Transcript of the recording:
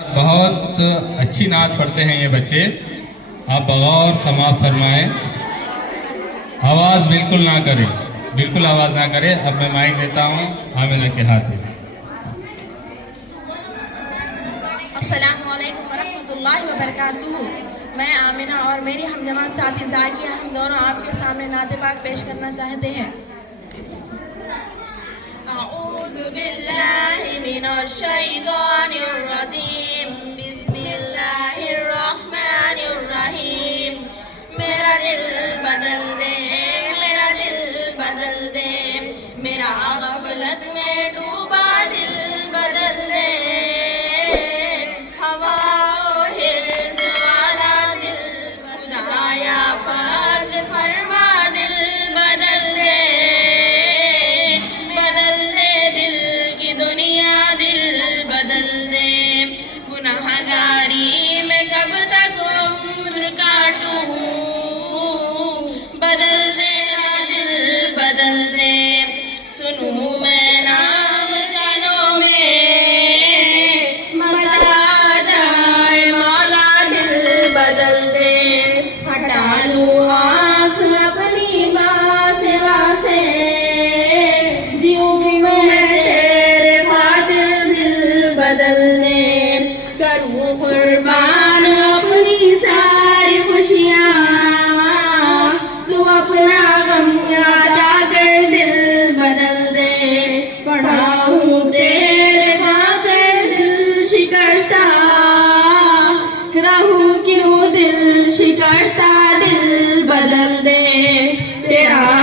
बहुत अच्छी नात पढ़ते हैं ये बच्चे। आप बगौर समाप्त फरमाएं। आवाज़ बिल्कुल ना करें, बिल्कुल आवाज़ ना करें। अब मैं माइक देता हूँ आमिना के हाथ में। अस्सलामु अलैकुम वरहमतुल्लाहि वबरकातुहू। मैं आमिना और मेरी हमजमात साथी जाकिया, हम दोनों आपके सामने नाते पाक पेश करना चाहते हैं। अऊज़ु बिल्लाहि मिनश शैतानिर रजीम, बिस्मिल्लाहिर रहमानिर रहीम। मेरा दिल बदल दे, मेरा दिल बदल दे, मेरा गफलत में डूबा दिल बदल दे। हवाओ हिर्स वाला दिल खुदाया फज़्ल फरमा दिल बदल दे, बदल दे दिल की दुनिया दिल बदल दे। गुनाहगारी में कब तक उम्र काटूं, बदल दे दिल बदल दे। सुनूं मैं नाम कानों में, मचा जाए मौला दिल बदल दे। हटा लूं आँख अपनी सिवा से, जीऊंगी मैं तेरे खातिर दिल बदल दे। करूं कुर्बान अपनी सारी खुशियाँ, तू अपना गम यादा कर दिल बदल दे। पढ़ा हूँ तेरे खातिर दिल शिकस्ता, रहूं क्यों दिल शिकस्ता दिल बदल दे। तेरा